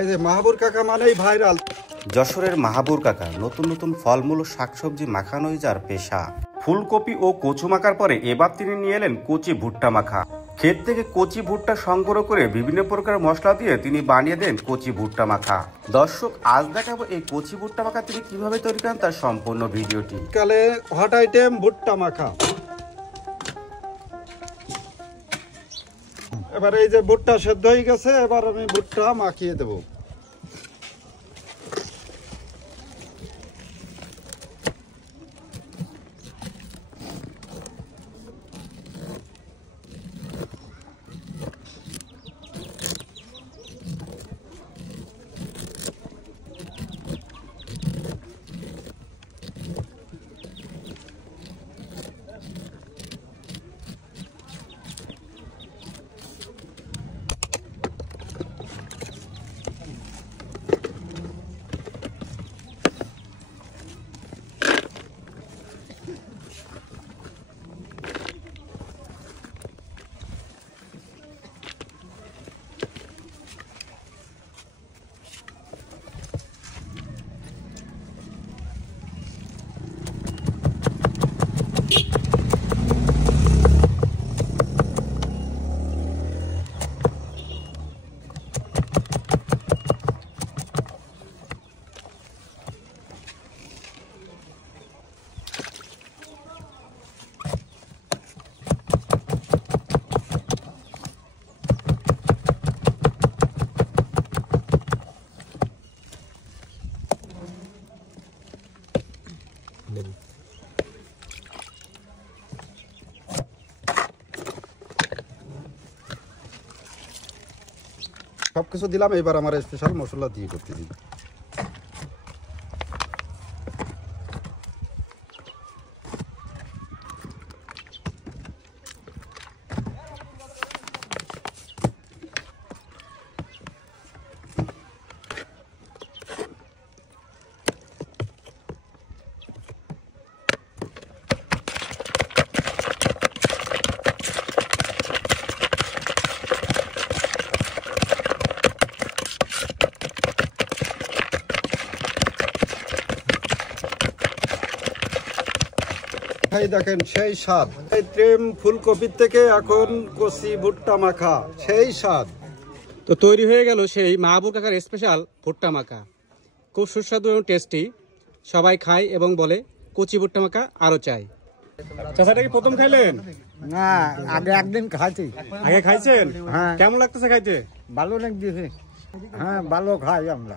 এই যে মাহাবুর কাকা মানেই ভাইরাল। যশোরের মাহাবুর কাকা নতুন নতুন ফলমূল ও শাকসবজি মাখানোই যার পেশা। ফুলকপি ও কচু মাখার পরে এবার তিনি নিয়ে এলেন কচি ভুট্টা মাখা। ক্ষেত থেকে কচি ভুট্টা সংগ্রহ করে বিভিন্ন প্রকার মশলা দিয়ে তিনি বানিয়ে দেন কচি ভুট্টা মাখা। দর্শক, আজ দেখাবো এই কচি ভুট্টা মাখা তিনি কিভাবে তৈরি করেন তার সম্পূর্ণ ভিডিওটি। কালে হট আইটেম ভুট্টা মাখা। এবার এই যে ভুট্টা সেদ্ধ হয়ে গেছে, এবার আমি ভুট্টা মাখিয়ে দেব। সবকিছু দিলাম, এবার আমার স্পেশাল মশলা দিয়ে করতে দিই। দেখেন সেই স্বাদ, কৃত্রিম ফুলকপির থেকে এখন কচি ভুট্টা মাখা, সেই স্বাদ। তো তৈরি হয়ে গেল সেই মাহাবুর কাকার স্পেশাল ভুট্টা মাখা। খুব সুস্বাদু এবং টেস্টি, সবাই খায় এবং বলে কচি ভুট্টা মাখা আরো চাই। চাচাটা কি প্রথম খাইলেন? না, আগে একদিন খাইছি। আগে খাইছেন? হ্যাঁ। কেমন লাগতেছে খাইতে? ভালো লাগতেছে। হ্যাঁ, ভালো খাই আমরা।